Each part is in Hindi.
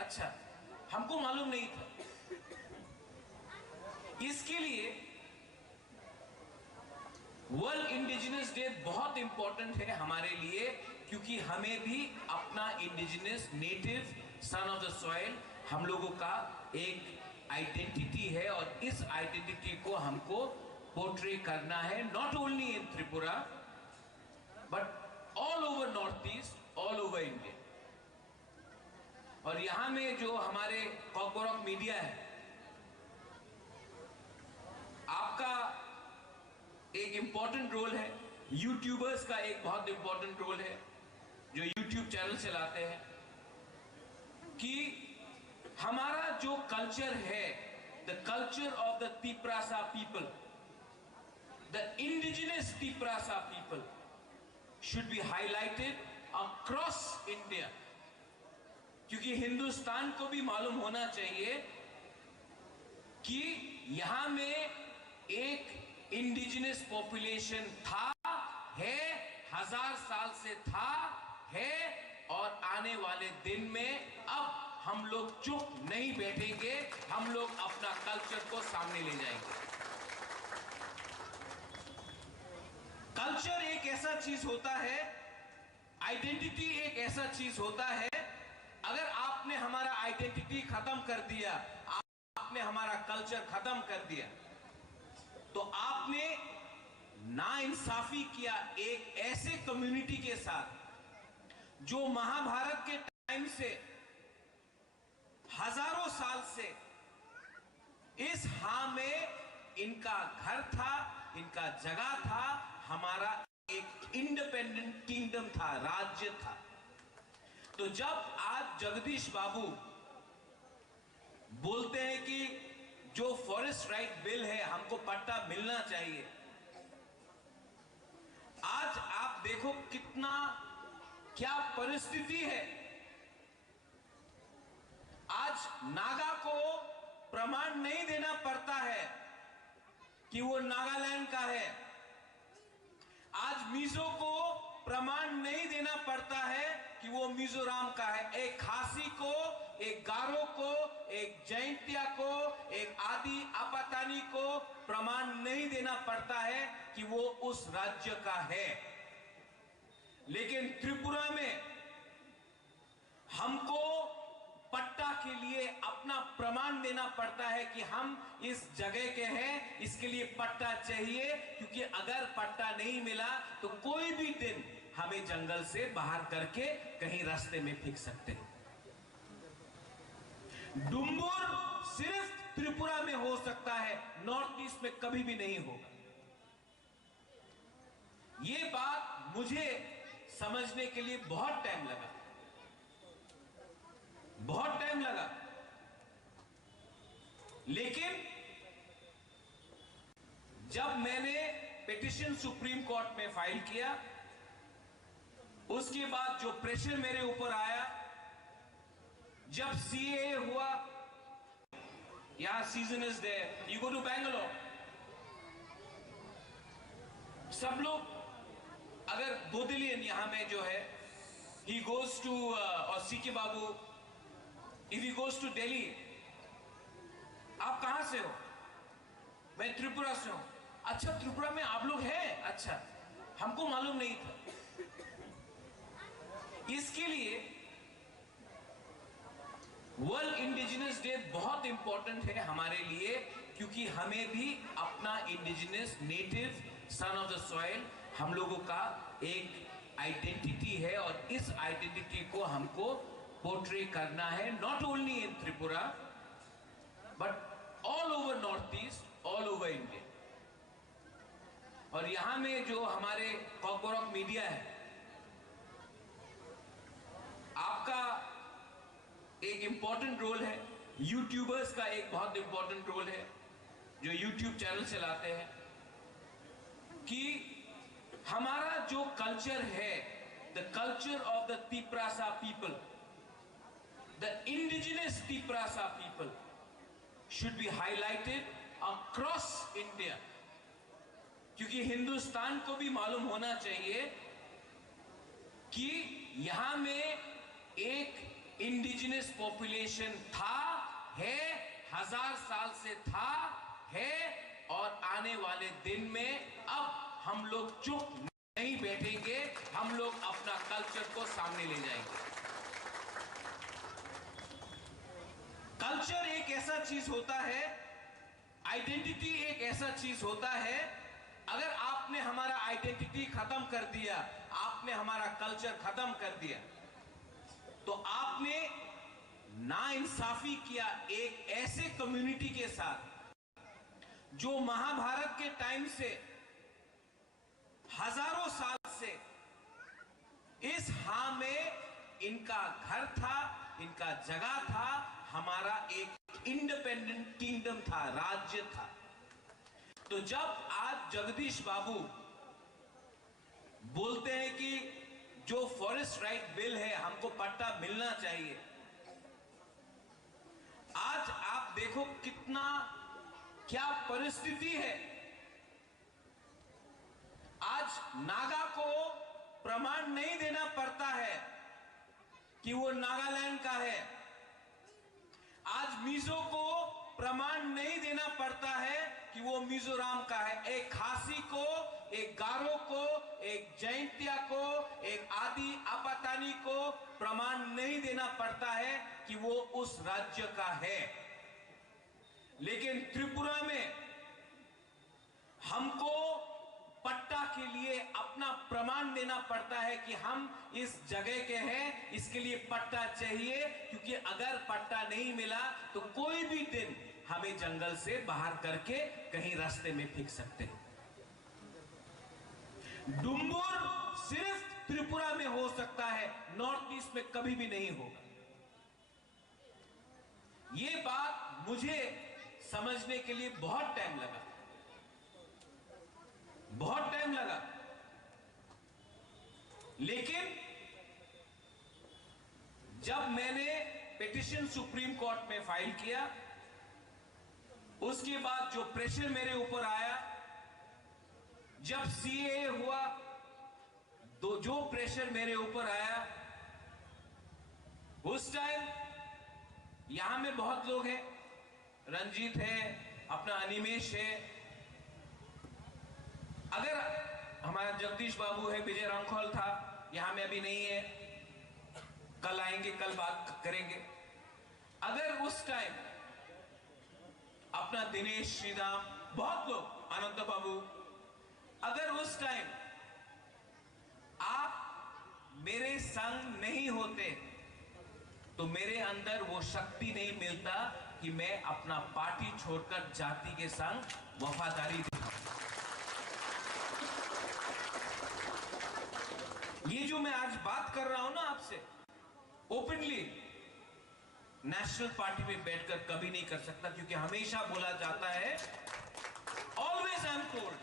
अच्छा, हमको मालूम नहीं था। इसके लिए वर्ल्ड इंडिजिनस डे बहुत इंपॉर्टेंट है हमारे लिए, क्योंकि हमें भी अपना indigenous native son of the soil हम लोगों का एक आइडेंटिटी है, और इस आइडेंटिटी को हमको पोर्ट्रे करना है, not only in Tripura but all over north east, all over India. और यहां में जो हमारे कॉकबोरॉक मीडिया है, आपका एक इंपॉर्टेंट रोल है, यूट्यूबर्स का एक बहुत इंपॉर्टेंट रोल है जो यूट्यूब चैनल चलाते हैं, कि हमारा जो कल्चर है, the culture of the Tiprasa people, the indigenous Tiprasa people should be highlighted across India. क्योंकि हिंदुस्तान को भी मालूम होना चाहिए कि यहां में एक इंडिजिनस पॉपुलेशन था, है, 1000 साल से था, है, और आने वाले दिन में अब हम लोग चुप नहीं बैठेंगे, हम लोग अपना कल्चर को सामने ले जाएंगे। कल्चर एक ऐसा चीज होता है, आइडेंटिटी एक ऐसा चीज होता है, अगर आपने हमारा आइडेंटिटी खत्म कर दिया, आपने हमारा कल्चर खत्म कर दिया, तो आपने नाइंसाफी किया एक ऐसे कम्युनिटी के साथ जो महाभारत के टाइम से हजारों साल से इस में इनका घर था, इनका जगह था, हमारा एक इंडिपेंडेंट किंगडम था, राज्य था। तो जब आज जगदीश बाबू बोलते हैं कि जो फॉरेस्ट राइट बिल है हमको पट्टा मिलना चाहिए, आज आप देखो कितना क्या परिस्थिति है। आज नागा को प्रमाण नहीं देना पड़ता है कि वो नागालैंड का है, आज मिजो को प्रमाण नहीं देना पड़ता है कि वो मिजोरम का है, एक खासी को, एक गारो को, एक जैंतिया को, एक आदि आपातानी को प्रमाण नहीं देना पड़ता है कि वो उस राज्य का है। लेकिन त्रिपुरा में हमको पट्टा के लिए अपना प्रमाण देना पड़ता है कि हम इस जगह के हैं, इसके लिए पट्टा चाहिए, क्योंकि अगर पट्टा नहीं मिला तो कोई भी दिन हमें जंगल से बाहर करके कहीं रास्ते में फेंक सकते हैं। डुम्बुर सिर्फ त्रिपुरा में हो सकता है, नॉर्थ ईस्ट में कभी भी नहीं होगा। ये बात मुझे समझने के लिए बहुत टाइम लगा, बहुत टाइम लगा, लेकिन जब मैंने पिटीशन सुप्रीम कोर्ट में फाइल किया, उसके बाद जो प्रेशर मेरे ऊपर आया, जब सीएए हुआ, यहां season is there, you go to Bangalore, सब लोग, अगर बोदिलियन यहां में जो है, ही गोज टू, और CK Babu, if he goes to Delhi, आप कहां से हो? मैं त्रिपुरा से हूं। अच्छा, त्रिपुरा में आप लोग हैं? अच्छा, हमको मालूम नहीं था। इसके लिए वर्ल्ड इंडिजिनस डे बहुत इंपॉर्टेंट है हमारे लिए, क्योंकि हमें भी अपना indigenous native son of the soil हम लोगों का एक आइडेंटिटी है, और इस आइडेंटिटी को हमको पोर्ट्रे करना है, not only in Tripura but all over north east, all over India. और यहां में जो हमारे कॉकबोरॉक मीडिया है, आपका एक इंपॉर्टेंट रोल है, यूट्यूबर्स का एक बहुत इंपॉर्टेंट रोल है जो यूट्यूब चैनल चलाते हैं, कि हमारा जो कल्चर है, the culture of the Tiprasa people, the indigenous Tiprasa people should be highlighted across India. क्योंकि हिंदुस्तान को भी मालूम होना चाहिए कि यहां में एक इंडिजिनस पॉपुलेशन था, है, 1000 साल से था, है, और आने वाले दिन में अब हम लोग चुप नहीं बैठेंगे, हम लोग अपना कल्चर को सामने ले जाएंगे। कल्चर एक ऐसा चीज होता है, आइडेंटिटी एक ऐसा चीज होता है, अगर आपने हमारा आइडेंटिटी खत्म कर दिया, आपने हमारा कल्चर खत्म कर दिया, तो आपने नाइंसाफी किया एक ऐसे कम्युनिटी के साथ जो महाभारत के टाइम से, हजारों साल से इस हां में इनका घर था, इनका जगह था, हमारा एक इंडिपेंडेंट किंगडम था, राज्य था। तो जब आज जगदीश बाबू बोलते हैं कि जो फॉरेस्ट राइट बिल है हमको पट्टा मिलना चाहिए, आज आप देखो कितना क्या परिस्थिति है। आज नागा को प्रमाण नहीं देना पड़ता है कि वो नागालैंड का है। आज मिजो को प्रमाण नहीं देना पड़ता है कि वो मिजोरम का है। एक खासी को, एक गारो को, एक जैंतिया को, एक आदि आपातानी को प्रमाण नहीं देना पड़ता है कि वो उस राज्य का है। लेकिन त्रिपुरा में हमको पट्टा के लिए अपना प्रमाण देना पड़ता है कि हम इस जगह के हैं, इसके लिए पट्टा चाहिए, क्योंकि अगर पट्टा नहीं मिला तो कोई भी दिन हमें जंगल से बाहर करके कहीं रास्ते में फेंक सकते हैं। डुम्बुर सिर्फ त्रिपुरा में हो सकता है, नॉर्थ ईस्ट में कभी भी नहीं होगा। ये बात मुझे समझने के लिए बहुत टाइम लगा, बहुत टाइम लगा। लेकिन जब मैंने पिटीशन सुप्रीम कोर्ट में फाइल किया, उसके बाद जो प्रेशर मेरे ऊपर आया, जब सीएए हुआ, तो जो प्रेशर मेरे ऊपर आया, उस टाइम यहां में बहुत लोग हैं, रंजीत है, अपना अनिमेश है, अगर हमारा जगदीश बाबू है, विजय रंखोल था, यहां में अभी नहीं है, कल आएंगे, कल बात करेंगे। अगर उस टाइम अपना दिनेश श्रीराम, बहुत लोग, अनंत बाबू, अगर उस टाइम आप मेरे संग नहीं होते तो मेरे अंदर वो शक्ति नहीं मिलता कि मैं अपना पार्टी छोड़कर जाति के संग वफादारी दिखाऊं। ये जो मैं आज बात कर रहा हूं ना आपसे ओपनली, नेशनल पार्टी में बैठकर कभी नहीं कर सकता, क्योंकि हमेशा बोला जाता है, ऑलवेज आई एम टोल्ड,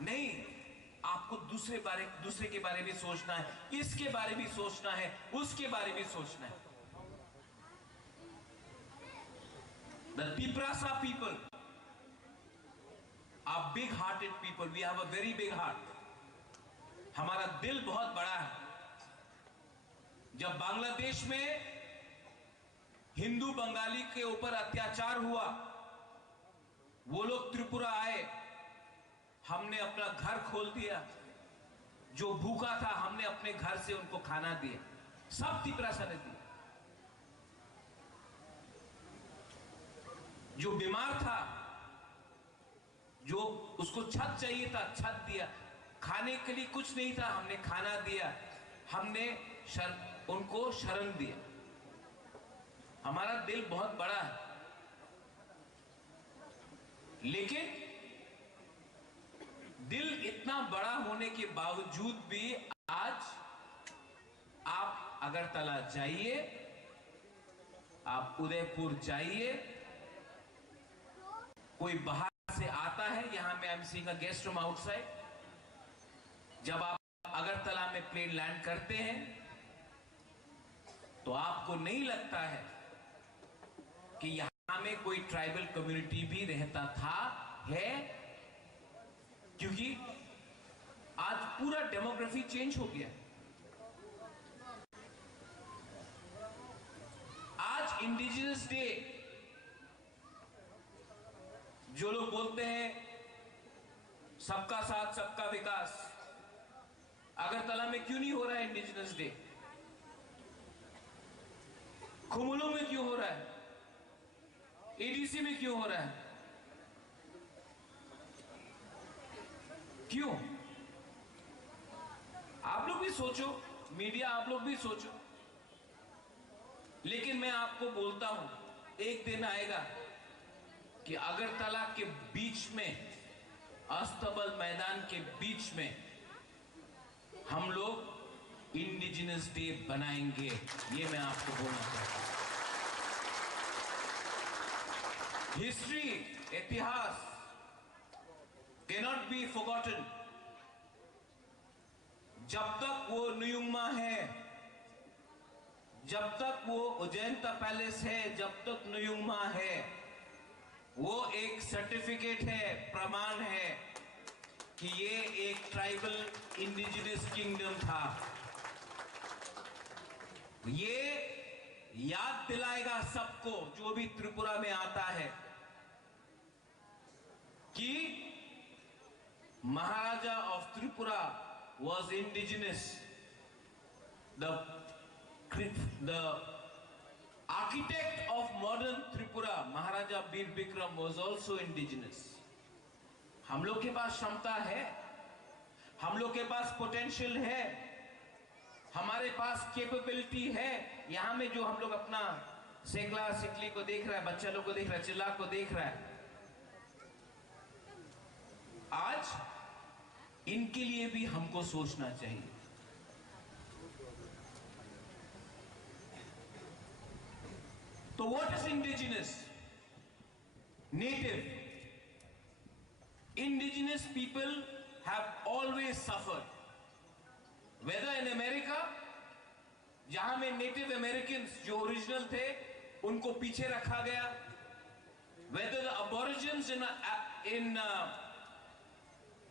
नहीं, आपको दूसरे के बारे में सोचना है, इसके बारे में सोचना है, उसके बारे में सोचना है। The Piprasa people are big-hearted people. We have a very big heart. हमारा दिल बहुत बड़ा है। जब बांग्लादेश में हिंदू बंगाली के ऊपर अत्याचार हुआ, वो लोग त्रिपुरा आए, हमने अपना घर खोल दिया, जो भूखा था हमने अपने घर से उनको खाना दिया, सब त्रिपुरा ने दिया। जो बीमार था, जो उसको छत चाहिए था, छत दिया, खाने के लिए कुछ नहीं था, हमने खाना दिया, हमने उनको शरण दिया। हमारा दिल बहुत बड़ा है, लेकिन दिल इतना बड़ा होने के बावजूद भी आज आप अगरतला जाइए, आप उदयपुर जाइए, कोई बाहर से आता है, यहां में I am seeing a guest from outside, जब आप अगरतला में प्लेन लैंड करते हैं तो आपको नहीं लगता है कि यहां में कोई ट्राइबल कम्युनिटी भी रहता था, है, क्योंकि आज पूरा डेमोग्राफी चेंज हो गया। आज इंडिजिनस डे जो लोग बोलते हैं सबका साथ सबका विकास, अगरतला में क्यों नहीं हो रहा है इंडिजिनस डे? खुमुलू में क्यों हो रहा है? एडीसी में क्यों हो रहा है? क्यों? आप लोग भी सोचो, मीडिया आप लोग भी सोचो। लेकिन मैं आपको बोलता हूं, एक दिन आएगा कि अगरतला के बीच में, अस्तबल मैदान के बीच में हम लोग इंडिजिनस डे बनाएंगे। ये मैं आपको बोलना चाहता हूं। हिस्ट्री, इतिहास कैनॉट बी फॉरगॉटन। जब तक वो न्यूमा है, जब तक वो अजंता पैलेस है, जब तक न्यूमा है, वो एक सर्टिफिकेट है, प्रमाण है कि ये एक ट्राइबल इंडिजिनस किंगडम था। ये याद दिलाएगा सबको जो भी त्रिपुरा में आता है कि Maharaja of Tripura was indigenous. The architect of modern Tripura, Maharaja Bir Bikram, was also indigenous. हम लोग के पास क्षमता है, हम लोग के पास पोटेंशियल है, हमारे पास कैपेबिलिटी है। यहां में जो हम लोग अपना सेकला सिकली को देख रहा है, बच्चा लोग को देख रहा है, चिल्ला को देख रहा है, आज इनके लिए भी हमको सोचना चाहिए। तो what is indigenous? Native. Indigenous people have always suffered, whether in America, जहां में नेटिव अमेरिकन जो ओरिजिनल थे उनको पीछे रखा गया, whether the aborigines in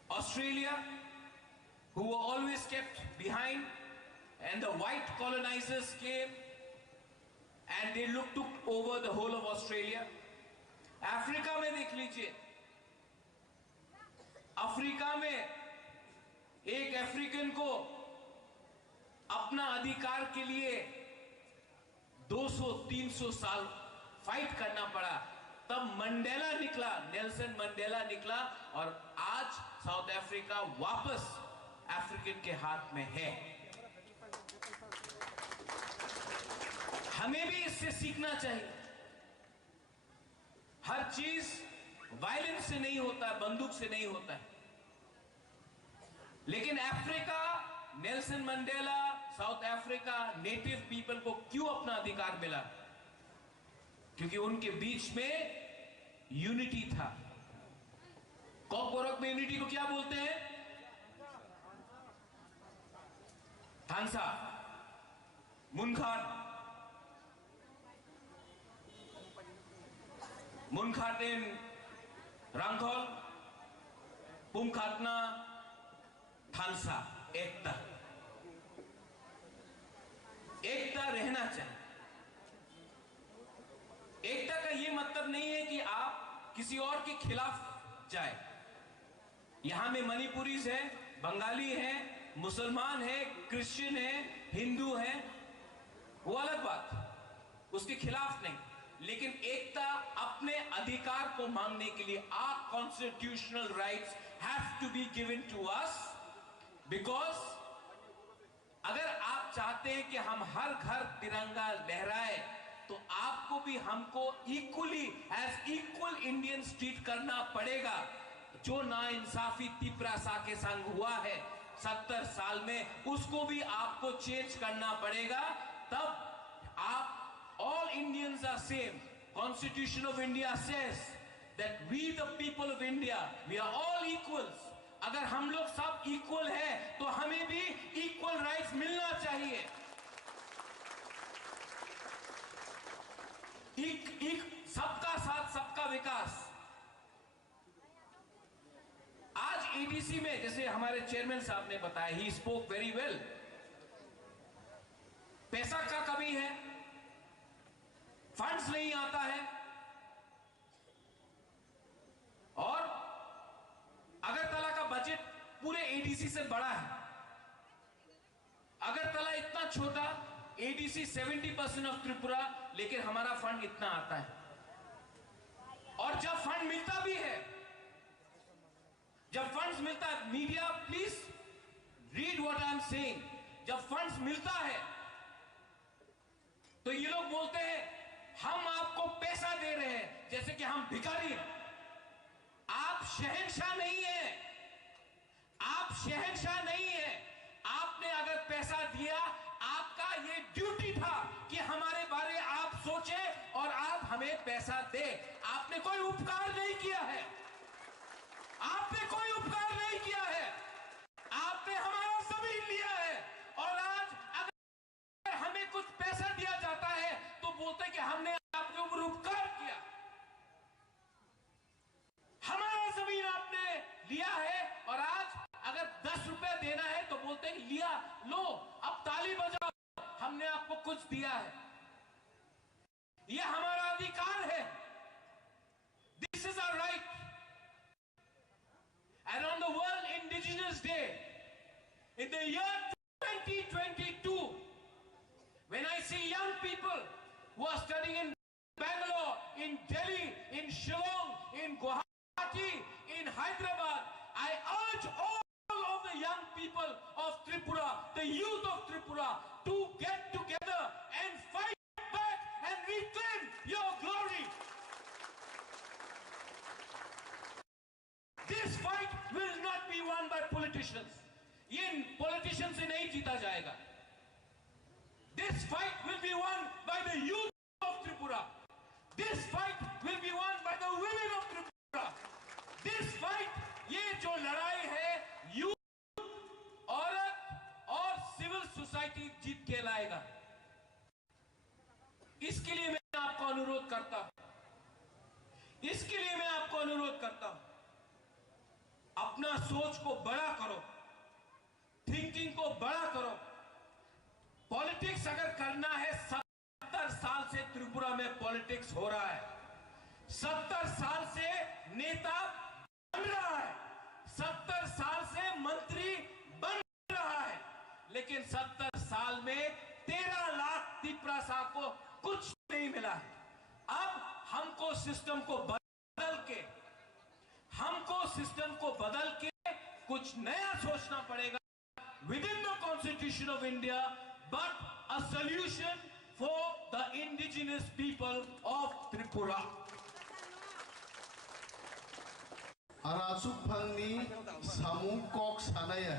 Australia, who were always kept behind, and the white colonizers came and they took over the whole of Australia. Africa में देख लीजिए, अफ्रीका में एक अफ्रीकन को अपना अधिकार के लिए 200-300 साल फाइट करना पड़ा, तब मंडेला निकला, नेल्सन मंडेला निकला, और आज साउथ अफ्रीका वापस अफ्रीकन के हाथ में है। हमें भी इससे सीखना चाहिए। हर चीज वायलेंस से नहीं होता है, बंदूक से नहीं होता है। लेकिन Africa, Nelson Mandela, south Africa, native people को क्यों अपना अधिकार मिला? क्योंकि उनके बीच में यूनिटी था। कॉकबोरक में यूनिटी को क्या बोलते हैं? थांसा, मुनखाटेन, रंगोल, पुमखाटना, थांसा, एकता। एकता रहना चाहिए। एकता का यह मतलब नहीं है कि आप किसी और के खिलाफ जाए। यहां में मणिपुरीज है, बंगाली है, मुसलमान है, क्रिश्चियन है, हिंदू है, वो अलग बात, उसके खिलाफ नहीं। लेकिन एकता अपने अधिकार को मांगने के लिए, our constitutional rights have to be given to us, because अगर आप चाहते हैं कि हम हर घर तिरंगा लहराए, तो आपको भी हमको equally as equal Indians treat करना पड़ेगा। जो नाइंसाफी तिपरासा के संग हुआ है 70 साल में, उसको भी आपको चेंज करना पड़ेगा। तब आप, all Indians are same. Constitution of India says that we the people of India, we are all equals. अगर हम लोग सब इक्वल हैं, तो हमें भी इक्वल राइट्स मिलना चाहिए। सबका साथ सबका विकास। आज एडीसी में, जैसे हमारे चेयरमैन साहब ने बताया, ही स्पोक वेरी वेल, पैसा का कमी है, पास नहीं आता है। और अगरतला का बजट पूरे एडीसी से बड़ा है। अगरतला इतना छोटा, एडीसी 70% ऑफ त्रिपुरा, लेकिन हमारा फंड इतना आता है। और जब फंड मिलता भी है, जब फंड्स मिलता है, media please read what I am saying, जब फंड्स मिलता है तो ये लोग बोलते हैं हम आपको पैसा दे रहे हैं, जैसे कि हम भिखारी हैं। आप शहंशाह नहीं है, आप शहंशाह नहीं है। आपने अगर पैसा दिया, आपका ये ड्यूटी था कि हमारे बारे आप सोचे और आप हमें पैसा दे। आपने कोई उपकार नहीं किया है, आपने कोई उपकार नहीं किया है। आपने हमारा जमीन लिया है और आज अगर हमें कुछ पैसा दिया जाता है तो बोलते हैं कि हमने आपके ऊपर उपकार किया। हमारा जमीन आपने लिया है और आज अगर 10 रुपए देना है तो बोलते हैं लिया, लो अब ताली बजाओ, हमने आपको कुछ दिया है। यह हमारा अधिकार है। This is our right. And on the World Indigenous Day, in the year 2022, when I see young people who are studying in Bangalore, in Delhi, in Shillong, in Guwahati, in Hyderabad, I urge all of the young people of Tripura, the youth of Tripura, to get together and fight back and reclaim your glory. This fight will not be won by politicians. ये politicians से नहीं जीता जाएगा. This fight will be won by the youth of Tripura. This fight will be won by the women of Tripura. This fight, ये जो लड़ाई है, youth, औरत और civil society जीत के लाएगा. इसके लिए मैं आपको अनुरोध करता हूं, इसके लिए मैं आपको अनुरोध करता हूं, अपना सोच को बड़ा करो, थिंकिंग को बड़ा करो। पॉलिटिक्स अगर करना है, 70 साल से त्रिपुरा में पॉलिटिक्स हो रहा है, 70 साल से नेता बन रहा है, 70 साल से मंत्री बन रहा है, लेकिन 70 साल में 13 लाख त्रिपुरा को कुछ नहीं मिला है। अब हमको सिस्टम को बदल के, कुछ नया सोचना पड़ेगा within the Constitution of India, but a solution for the indigenous people of Tripura. Arasuk phangni samu kok sanaya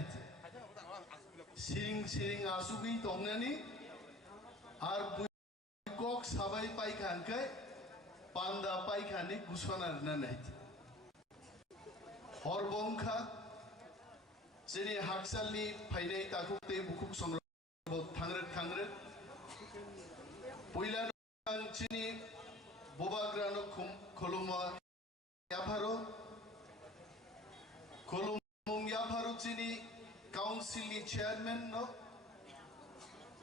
siring asugi tongnani ar kok sabai paikhankai panda paikhani gusonar nanai horbongkha Sini haksali painai takuk te bukuk songrok thangret puilan sini bobagrano koluma yaparo kolumung yaparo sini council ni chairman no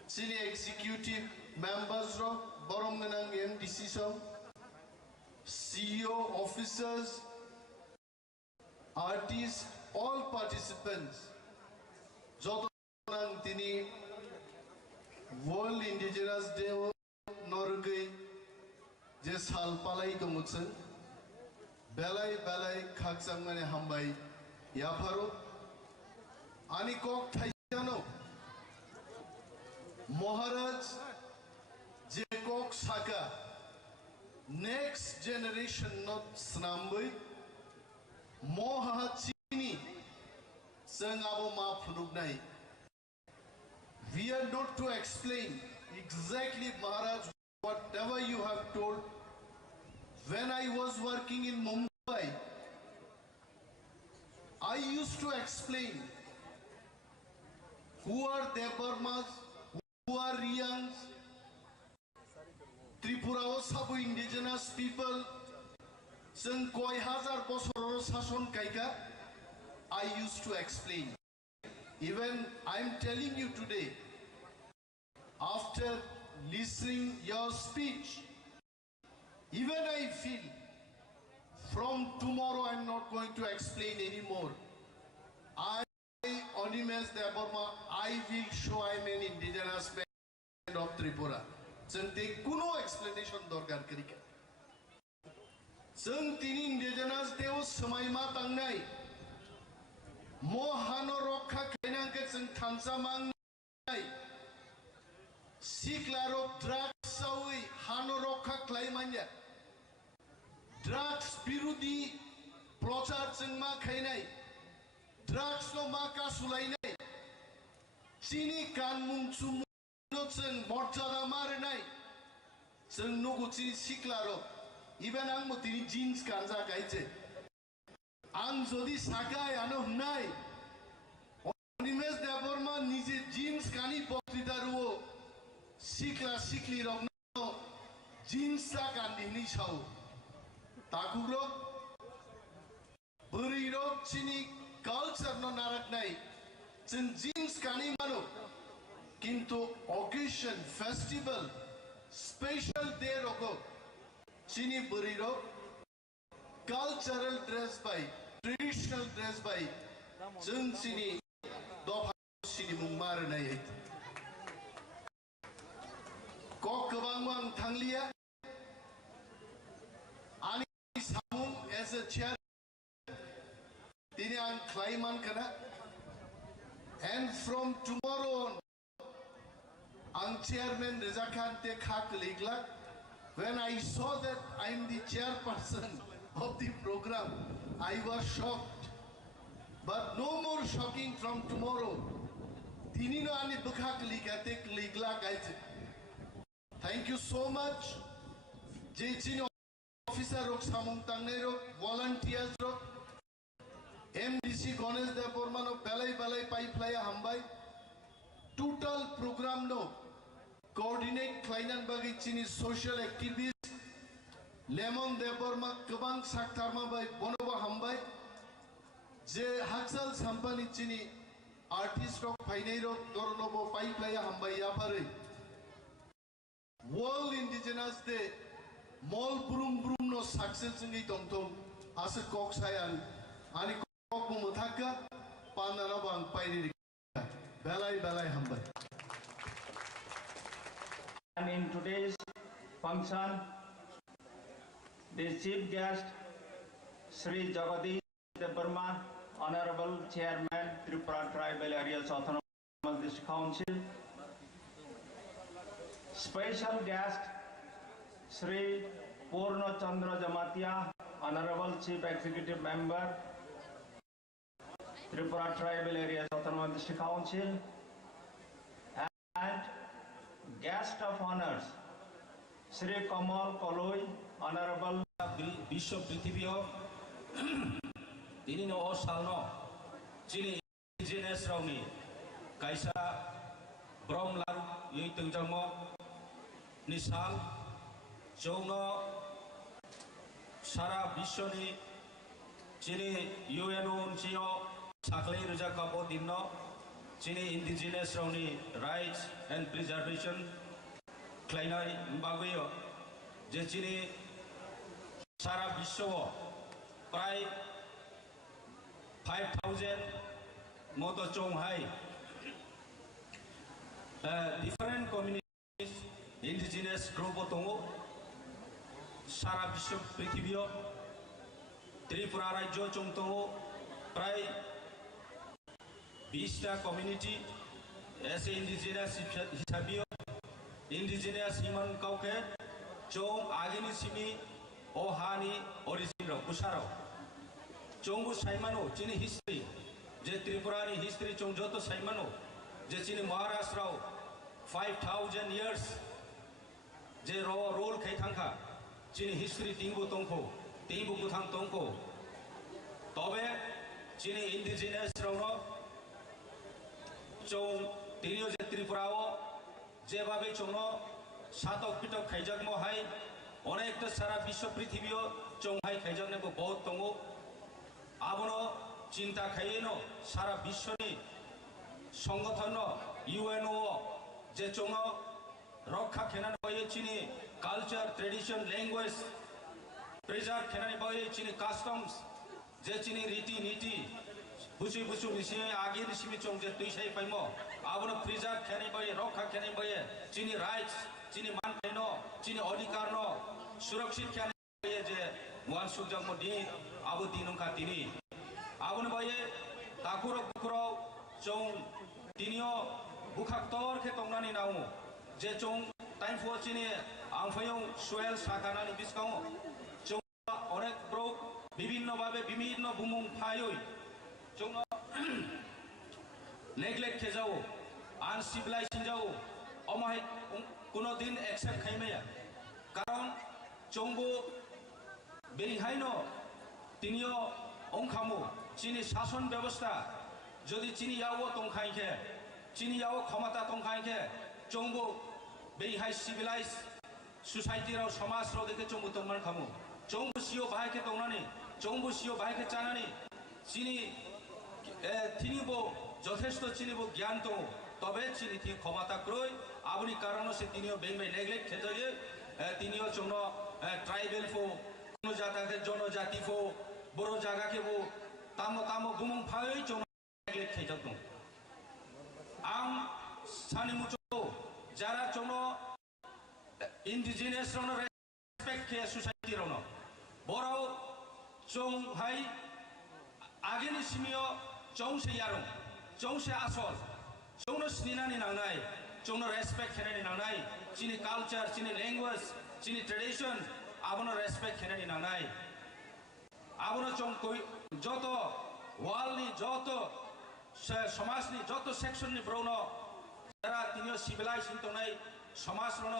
sini executive members ro boromnang MDC so CEO officers artists all participants jotonang tini World Indigenous Day Norgay je sal palai tongutsen belai khaksangane hambai yaparo ani kok thaijano Maharaj je kok saka next generation not snambai moha we are not to explain exactly Maharaj whatever you have told. When I was working in Mumbai, I used to explain who are Devarmas, who are Rians, Tripura sabu indigenous people, Sang koi hazar bosor sason kaika. I used to explain. Even I am telling you today, after listening your speech, Even I feel from tomorrow I'm not going to explain anymore. I, Onimes Deborma, I will show I'm an indigenous man of Tripura. So they kuno explanation dorgar karika. Sung tini indigenous deus samaima tangnai. Mohano rokha kainangke sung tansa mangnai. Siklaro drugs sawi hano rokha klaimanya. Drugs birudi prochar sung ma kainai. Drugs no ma ka sulainai. Chini kan mung sum sung morjada marinai. Sung nugu chini siklaro. Even ang mo tini jeans kanza kaiche. Ang jodi sakai ano hnai. Onimes Deborma nije jeans kani boktridaruo. Sikla sikli rogno jeans ta kandini chau. Takurok buri rok chini culture no narak nai. Chen jeans kani mano. Kintu occasion, festival, special day rogo. Chini buri rok cultural dress by, traditional dress by. Chen chini do chini mungmar nai. Kok kebangwang thanglia. Ani samung as a chair. Tini ang klaiman kana. And from tomorrow on, ang chairman Reza Khan te khak liglak. When I saw that I'm the chairperson of the program, I was shocked. But no more shocking from tomorrow. Tini no ani bukhak ligate liglak aise. Thank you so much. Jechini officer rok samung tangnai rok, volunteers rok, MDC Ganesh Deborma no balai pipeline hambai. Total program no coordinate klainan bagi chini social activists. Lemon Deborma kabang saktarma bai bonoba hambai. Je haksal sampani chini artist rok painai rok doronobo pipeline hambai yapare. World Indigenous Day, mall brum no success ngi tongtong asa kok sayan ani kok muthaka panana bang paini belai hambai. And in today's function, the chief guest, Sri Jagadish Deborma, Honorable Chairman, Tripura Tribal Areas Autonomous District Council. Special guest, Sri Purno Chandra Jamatia, Honorable Chief Executive Member, Tripura Tribal Areas Autonomous District Council, and guest of honors, Sri Kamal Koloi, Honorable Bishop Prithibio, Dini no Salno, Chini Indigenous Rauni, Kaisa, Brom Laru, Yitungjamo, Nisal, Jono, Sara Bishoni, Chini UNO Chino, Sakle Rujakapo Dino, Chini Indigenous Rauni, Rights and Preservation, Klainai Mbaguio, Jechini Sara Bisho, Prai 5,000 Moto Chonghai, different communities, indigenous group Otongo, Sara Bishop Prithibio, Tripura Rajyo Chongtongo, Prai Vista community, as indigenous Hisabio, indigenous Himan Kauke, Chong Agini Simi, Ohani, Origino, Kusaro, Chongu Saimano, Chini history, Je Tripurani history, Chongjoto Saimano, Je Chini Maharashtra, 5,000 years, Je Role Kaitanka, Chini history Tingu Tonko, Tingu Kutang Tonko, Tobe, Chini indigenous Rono, Chong Tinio Je Tripurao, যেভাবে চোনো সাতক পিটক খাইজাক মহাই অনেকটা সারা বিশ্ব পৃথিবীও চোংহাই খাইজাক নেবো বহুত তঙ্গো আবনো চিন্তা খাইয়েনো সারা বিশ্বনি সংগঠন ইউএনও যে চোঙ রক্ষা খেনানো হয়ে চিনি culture tradition language preserve khenani boy chini customs je chini riti niti buchu buchu nisi agi nisi chong je tuisai paimo abono preserve khenani boy rokha khenani boy chini rights chini man khaino chini adhikar no surakshit khenani boy je muan sujang mo di abu dinung kha tini abono boy takuro bukro chong tinio bukhaktor khe tongnani nau je chong time for chini amphayong soil sakanani biskao chong onek bro bibinno babe bibinno bumung phayoi chong neglect khe jao uncivilized jao omai kuno din accept khaimaya karon chongbo behaino tinio ongkhamu chini শাসন ব্যবস্থা যদি চিনি ইয়াও তংখাইকে চিনি ইয়াও ক্ষমতা তংখাইকে চংবো বেহাই সিভিলাইজ সোসাইটিরাও সমাজরাও দেখে চংবো তংমান খামু চংবো সিও বাহাইকে তংনানি চংবো সিও বাহাইকে চানানি চিনি থিনিবো যথেষ্ট চিনিবো জ্ঞান তো তবে চিনি থি ক্ষমতা ক্রয় আবনি কারণ সে তিনিও বেমাই নেগলেক্ট খেজয়ে তিনিও চংন ট্রাইবেল ফো কোন জাতাকে জনজাতি ফো বড় জায়গাকে বো tamo tamo bumung phai chong neglect khejak dong am sani mucho jara chongno indigenous rono respect khe society rono borao chong bhai ageni simio chong se yarong chong se asol chongno sninani nangnai chongno respect khenani nangnai chini culture chini language chini tradition abono respect khenani nangnai abono chong koi যত ওয়ালনি যত সমাজনি যত সেকশননি ব্রৌন যারা তিনিও সিভিলাইজ হিন্তনাই সমাজ রণ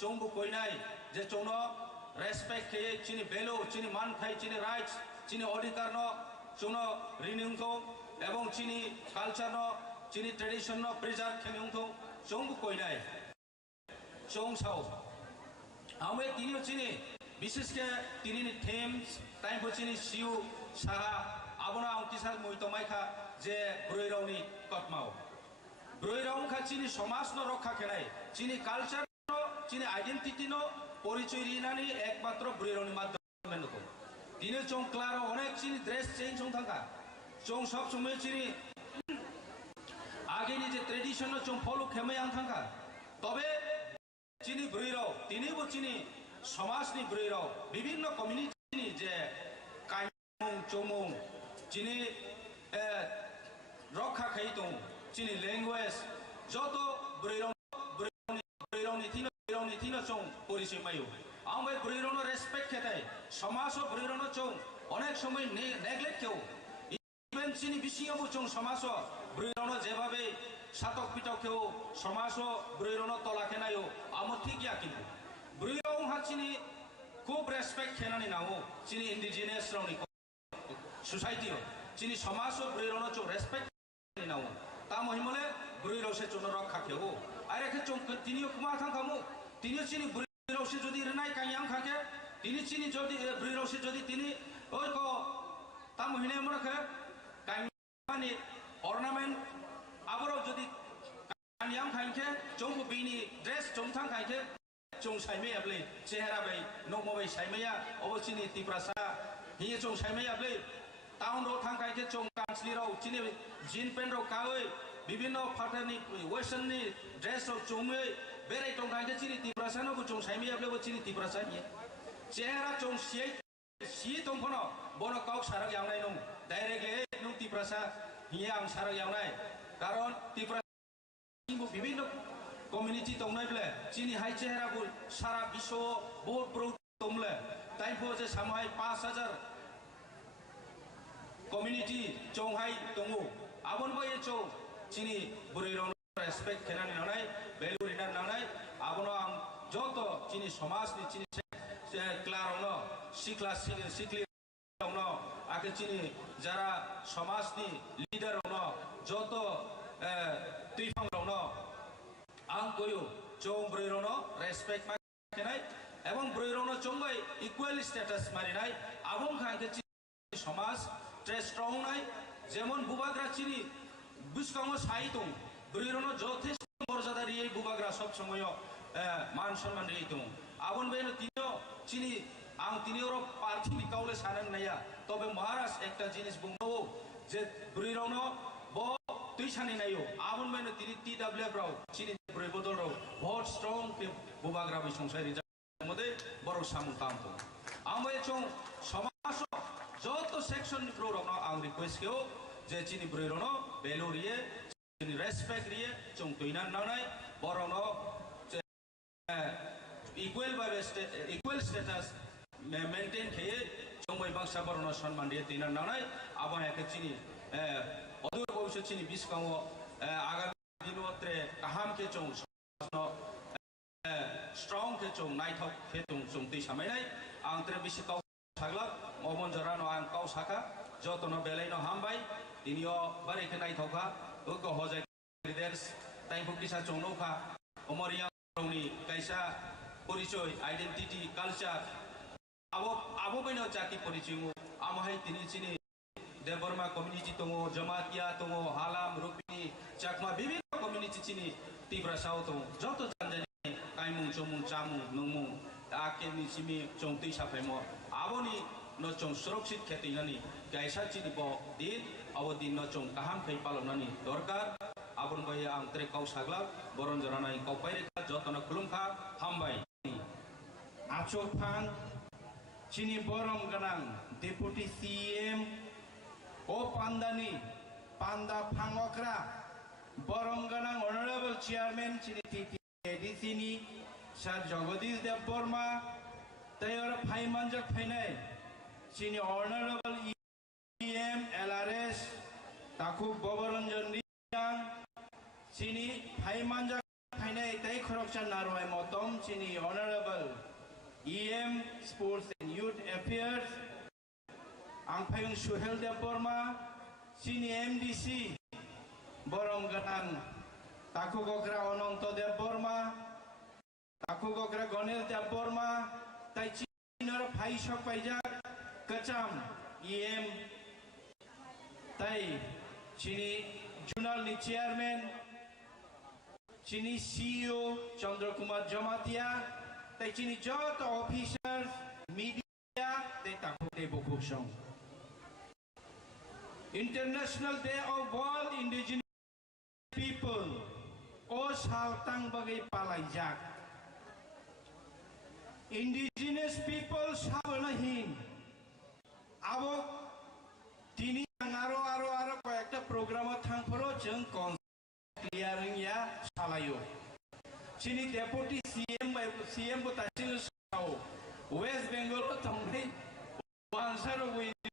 চৌবু কইনাই যে চৌন রেসপেক্ট খেয়ে চিনি ভ্যালু চিনি মান খাই চিনি রাইটস চিনি অধিকার ন চৌন রিনিউং এবং চিনি কালচার ন চিনি ট্রেডিশন ন প্রিজার্ভ খেনিউং চৌবু কইনাই চৌ সাও আমি তিনিও চিনি বিশেষ করে তিনি থেমস টাইম চিনি সিউ সাহা আবনা অংকিসার মইতমাইখা যে ব্রৈরাউনি কটমাও ব্রৈরাউংখা চিনি সমাজ ন রক্ষা খেলাই চিনি কালচার চিনি আইডেন্টিটি ন পরিচয় রিনানি একমাত্র ব্রৈরাউনি মাধ্যমে নতো তিনি চং ক্লার অনেক চিনি ড্রেস চেঞ্জ হং থাকা চং সব সময় চিনি আগেনি যে ট্রেডিশন চং ফলো খেমে আং থাকা তবে চিনি ব্রৈরাও তিনিবো চিনি সমাজনি ব্রৈরাও বিভিন্ন কমিউনিটি যে চৌমং চিনি রক্ষা খাই দং চিনি ল্যাঙ্গুয়েজ যত ব্রৈরাউনি থিনো চং পরিচয় মায়ু আমি ব্রৈরাউনো রেসপেক্ট খেতাই সমাজ ব্রৈরাউনো চং অনেক সময় নেগলেক্ট কেউ ইভেন চিনি বিসিংবো চং সমাজ ব্রৈরাউনো যেভাবে সাতক পিটক কেউ সমাজ ব্রৈরাউনো তলা খেনায়ো আমার ঠিক ইয়া কিন্তু ব্রৈরাউং হা চিনি খুব রেসপেক্ট খেনানি নাও চিনি ইন্ডিজিনিয়াস রাউনি সোসাইটি চিনি সমাজ ব্রৈরাউনো চং রেসপেক্ট নাও তা মহিমলে ব্রৈরাউসে চং রক্ষা খেও আর একে চং তিনিও কুমা থাকামু তিনিও চিনি ব্রৈরাউসে যদি রেনাই কাইয়াং থাকে তিনি চিনি যদি ব্রৈরাউসে যদি তিনি ওই ক তা মহিনে মরকে কাইয়ানি অর্নামেন্ট আবারও যদি কাইয়াং খাইকে চং বিনি ড্রেস চং থাং খাইকে চং সাইমে আবলে চেহারা বাই নমবাই সাইমেয়া অবচিনি তিপ্রাসা হিয়ে চং সাইমে আবলে টাউন রো থাং খাইকে চং কাঞ্চলি রাও চিনি জিন পেন রো কাওই বিভিন্ন ফাটানি ওয়েস্টার্ননি ড্রেস রো চংমে বেরে টং খাইকে চিনি তিপ্রাসা নবো চং সাইমে আবলে বো চিনি তিপ্রাসা হিয়ে চেহারা চং সিয়ে সি তংফনো বনো কাউ সারা ইয়াংনাই নং ডাইরেক্টলি নং তিপ্রাসা হিয়ে আং সারা ইয়াংনাই কারণ তিপ্রাসা বিভিন্ন কমিউনিটি দंनायब्ले চিনি হাই চেহারা বল সারা বিশ্ব বহুত ব্রো দंले তাইফো যে সামাই 5000 কমিউনিটি চংহাই দंगो আবন বয়ে চৌ চিনি বরিরন রেসপেক্ট খেনানি নানাই ভ্যালু রিনার নানাই আবন আম যত চিনি সমাজনি চিনি ক্লারন সিক্লা সিকলি দंन আকে চিনি যারা সমাজনি লিডার ন যত তুইফাং দंन आं कोयो चौं ब्रैराउनो रेसपेक्ट मारिनाय एवं ब्रैराउनो चौंबाय इक्वल स्टेटास मारिनाय आबुं खांके समाज ट्रेस स्ट्रंगनाय जेमन बुबाग्रा चिनि बुसकांगो साइ दं ब्रैराउनो যথেষ্ট মর্যাদা রিয়ে বুবাগ্রা সব সময় মান সম্মান রিয়ে দं आबन बेनो तिनो चिनि आं तिनियाव पार्टी कावले सानन नाया तबे महाराज एकटा जिनिस बुंबावो जे ब्रैरावनो ब तुइसानि नायो आबन मैनो तिनि TWF राव चिनि ब्रै बदल राव बहुत स्ट्रंग के बुबाग्रा बै संसारि मदे बर सामु काम को आमय चों समाज जत सेक्शन प्रोग्राम आं रिक्वेस्ट कियो जे चिनि ब्रैरावनो बेलोरिए चिनि रेस्पेक्ट रिए चों तुइना नानाय बरनो इक्वल स्टेटस मेंटेन किए चोंबै बाक्सा बरनो सम्मान दिए तिना नानाय आबो हेके चिनि अदूर भविष्य चिनि बिस्काओ आगामी दिनों त्रे काहाम के चों स्ट्रॉन्ग के चों नाइथाव के चों दै सामायनाय आं त्रे बिसि काव साग्ला मबन जरानो आं काव साका जतनो बेलायनो हामबाय दिनियो बारे के नाइथावखा ओको हजाय लिडार्स टाइम किसा चोंनोखा अमरिया रौनि कायसा परिचय आइडेंटिटी कल्चर आबो बैनो जाति परिचय आमहाय तिनि चिनि देवबर्मा कम्युनिटी दंगो जमातिया दंगो हालाम रुपिनी चाकमा विभिन्न कम्युनिटी चिनि तीव्र साव दं जत जानजानि कायमुं चमुं चामुं नमुं आके निसिमि चौंति साफायमो आबोनि न चों सुरक्षित खेतैनानि गायसा चिनि ब दिन अवदि न चों काहाम खै पालनानि दरकार आबन बाय आं त्रे काव साग्ला बरन जरानाय कावपाय रेखा जतन खुलुमखा हामबाय आचोफां चिनि बरम गनां डेपुटी CM ओ पांडानी पांडा फांगकरा बरम गनां ऑनरेबल चेयरमैन चिनि TTADC नि सर जगदीश देव बर्मा तयर फाइमानजक फाइनाय चिनि ऑनरेबल EM LRS ताकु बबरंजन रियां चिनि फाइमानजक फाइनाय तै खरकचा नारवाय मतम चिनि honourable EM Sports and Youth Affairs आंफायं सुहेल देव बर्मा चिनि MDC बरम गनां ताकु गग्रा अनंत देव बर्मा ताकु गग्रा गणेश देव बर्मा ताई चिनर फाइसक पाइजा कचाम EM ताई चिनि जुनाल नि चेयरमैन चिनि CEO चंद्र कुमार जमातिया ताई चिनि जत ऑफिसर्स मीडिया ते ताकु ते बोखुसं International Day of All Indigenous People o saltang bagai palaijak Indigenous people sabanahin abo tini aro koyekta program thangporo jeng clearing ya salayo chini deputy CM botachin sao West Bengal thamnai answer wi